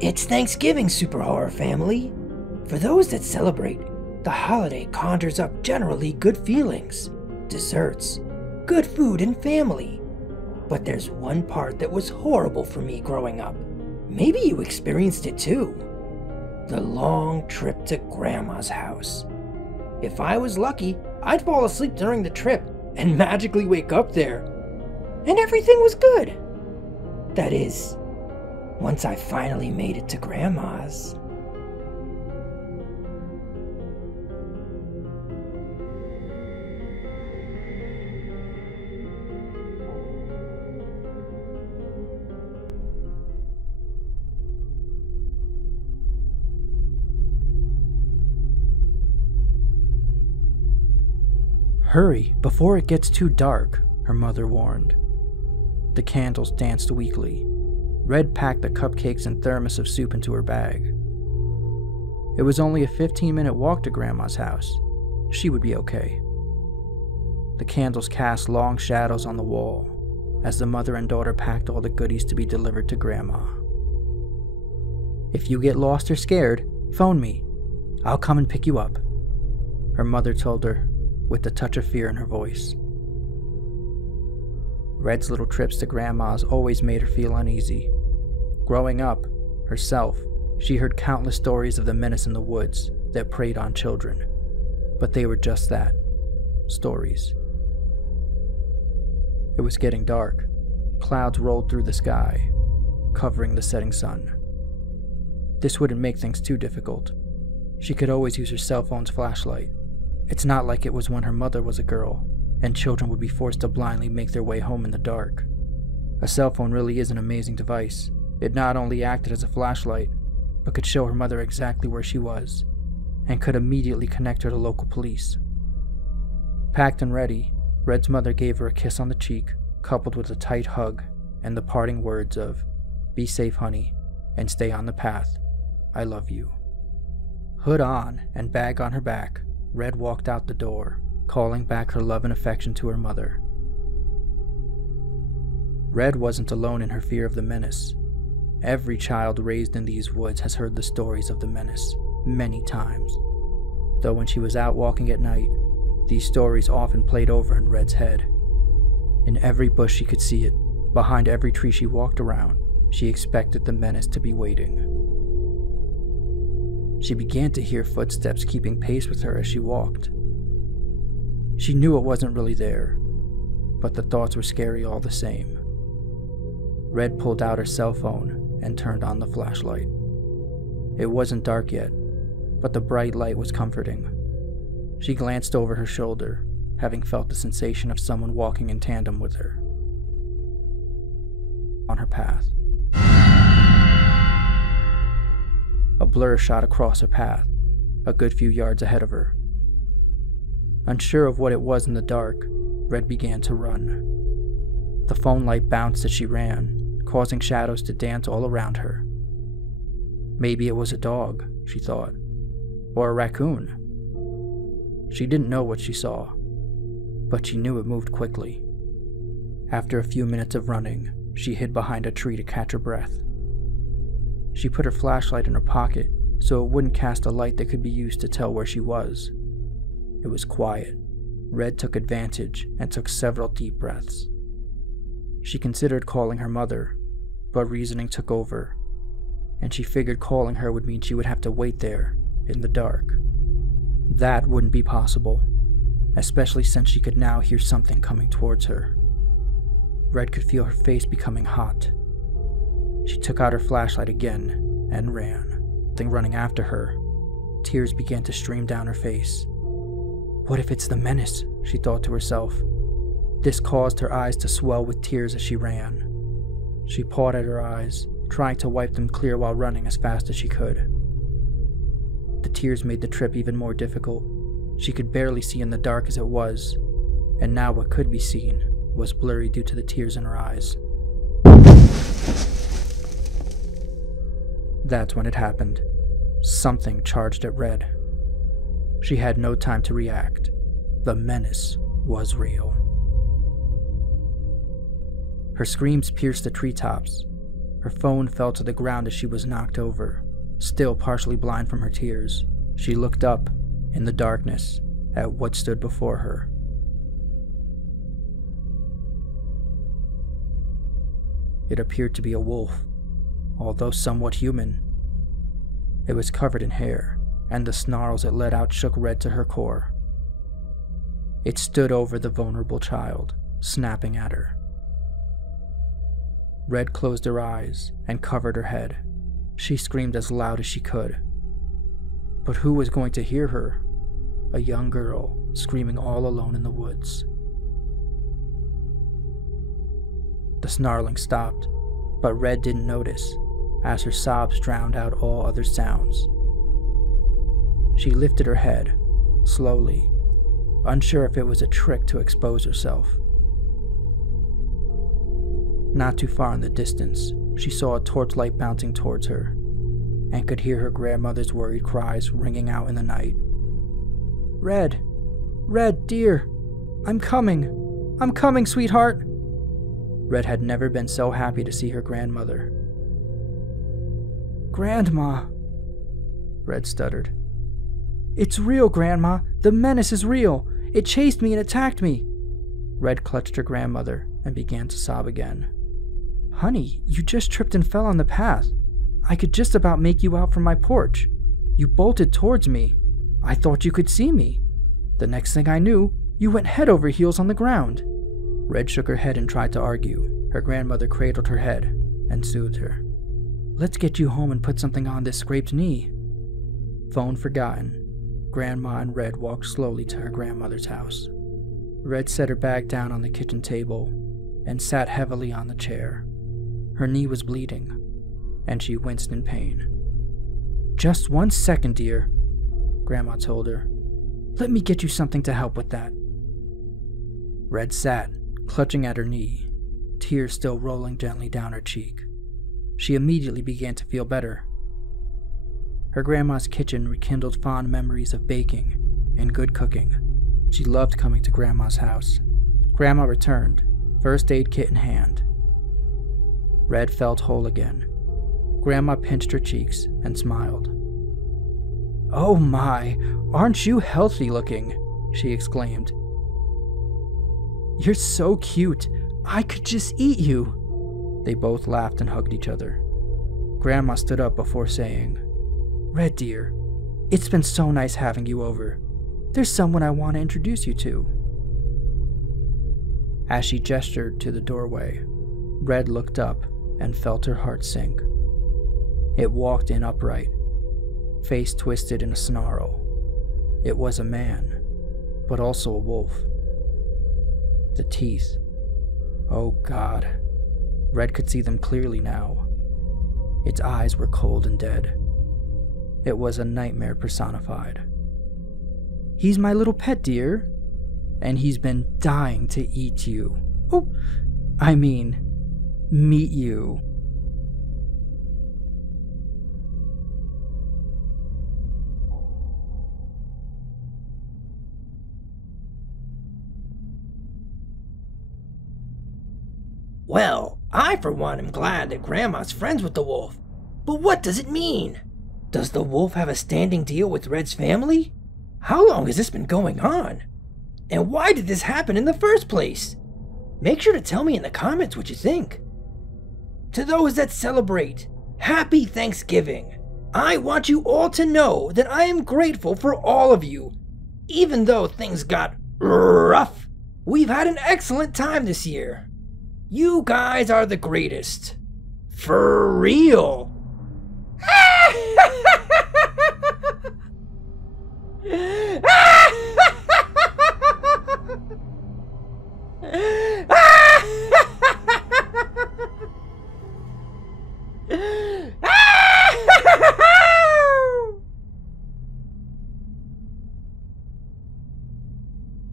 It's Thanksgiving, Super Horror family. For those that celebrate, the holiday conjures up generally good feelings, desserts, good food, and family. But there's one part that was horrible for me growing up. Maybe you experienced it too. The long trip to Grandma's house. If I was lucky, I'd fall asleep during the trip and magically wake up there, and everything was good. That is, once I finally made it to Grandma's. "Hurry, before it gets too dark," her mother warned. The candles danced weakly. Red packed the cupcakes and thermos of soup into her bag. It was only a 15-minute walk to Grandma's house. She would be okay. The candles cast long shadows on the wall as the mother and daughter packed all the goodies to be delivered to Grandma. "If you get lost or scared, phone me. I'll come and pick you up," her mother told her, with a touch of fear in her voice. Red's little trips to Grandma's always made her feel uneasy. Growing up, herself, she heard countless stories of the menace in the woods that preyed on children, but they were just that, stories. It was getting dark. Clouds rolled through the sky, covering the setting sun. This wouldn't make things too difficult. She could always use her cell phone's flashlight. It's not like it was when her mother was a girl, and children would be forced to blindly make their way home in the dark. A cell phone really is an amazing device. It not only acted as a flashlight, but could show her mother exactly where she was, and could immediately connect her to local police. Packed and ready, Red's mother gave her a kiss on the cheek, coupled with a tight hug and the parting words of, "Be safe, honey, and stay on the path. I love you." Hood on and bag on her back, Red walked out the door, calling back her love and affection to her mother. Red wasn't alone in her fear of the menace. Every child raised in these woods has heard the stories of the menace many times. Though when she was out walking at night, these stories often played over in Red's head. In every bush she could see it, behind every tree she walked around, she expected the menace to be waiting. She began to hear footsteps keeping pace with her as she walked. She knew it wasn't really there, but the thoughts were scary all the same. Red pulled out her cell phone and turned on the flashlight. It wasn't dark yet, but the bright light was comforting. She glanced over her shoulder, having felt the sensation of someone walking in tandem with her. On her path. A blur shot across her path, a good few yards ahead of her. Unsure of what it was in the dark, Red began to run. The phone light bounced as she ran, causing shadows to dance all around her. Maybe it was a dog, she thought, or a raccoon. She didn't know what she saw, but she knew it moved quickly. After a few minutes of running, she hid behind a tree to catch her breath. She put her flashlight in her pocket so it wouldn't cast a light that could be used to tell where she was. It was quiet. Red took advantage and took several deep breaths. She considered calling her mother, but reasoning took over, and she figured calling her would mean she would have to wait there in the dark. That wouldn't be possible, especially since she could now hear something coming towards her. Red could feel her face becoming hot. She took out her flashlight again and ran. Something running after her. Tears began to stream down her face. What if it's the menace? She thought to herself. This caused her eyes to swell with tears as she ran. She pawed at her eyes, trying to wipe them clear while running as fast as she could. The tears made the trip even more difficult. She could barely see in the dark as it was, and now what could be seen was blurry due to the tears in her eyes. That's when it happened. Something charged at Red. She had no time to react. The menace was real. Her screams pierced the treetops. Her phone fell to the ground as she was knocked over. Still partially blind from her tears, she looked up, in the darkness, at what stood before her. It appeared to be a wolf, although somewhat human. It was covered in hair, and the snarls it let out shook Red to her core. It stood over the vulnerable child, snapping at her. Red closed her eyes and covered her head. She screamed as loud as she could. But who was going to hear her? A young girl screaming all alone in the woods. The snarling stopped, but Red didn't notice, as her sobs drowned out all other sounds. She lifted her head, slowly, unsure if it was a trick to expose herself. Not too far in the distance, she saw a torchlight bouncing towards her, and could hear her grandmother's worried cries ringing out in the night. "Red! Red, dear! I'm coming, sweetheart!" Red had never been so happy to see her grandmother. "Grandma," Red stuttered. "It's real, Grandma! The menace is real! It chased me and attacked me!" Red clutched her grandmother and began to sob again. "Honey, you just tripped and fell on the path. I could just about make you out from my porch. You bolted towards me. I thought you could see me. The next thing I knew, you went head over heels on the ground." Red shook her head and tried to argue. Her grandmother cradled her head and soothed her. "Let's get you home and put something on this scraped knee." Phone forgotten, Grandma and Red walked slowly to her grandmother's house. Red set her bag down on the kitchen table and sat heavily on the chair. Her knee was bleeding, and she winced in pain. "Just 1 second, dear," Grandma told her. "Let me get you something to help with that." Red sat, clutching at her knee, tears still rolling gently down her cheek. She immediately began to feel better. Her grandma's kitchen rekindled fond memories of baking and good cooking. She loved coming to Grandma's house. Grandma returned, first aid kit in hand. Red felt whole again. Grandma pinched her cheeks and smiled. "Oh my, aren't you healthy looking?" she exclaimed. "You're so cute. I could just eat you." They both laughed and hugged each other. Grandma stood up before saying, "Red dear, it's been so nice having you over. There's someone I want to introduce you to." As she gestured to the doorway, Red looked up and felt her heart sink. It walked in upright, face twisted in a snarl. It was a man, but also a wolf. The teeth. Oh God. Red could see them clearly now. Its eyes were cold and dead. It was a nightmare personified. "He's my little pet, dear, and he's been dying to eat you. Oh, I mean, meet you." Well, I for one am glad that Grandma's friends with the wolf. But what does it mean? Does the wolf have a standing deal with Red's family? How long has this been going on? And why did this happen in the first place? Make sure to tell me in the comments what you think. To those that celebrate, Happy Thanksgiving. I want you all to know that I am grateful for all of you. Even though things got rough, we've had an excellent time this year. You guys are the greatest. For real.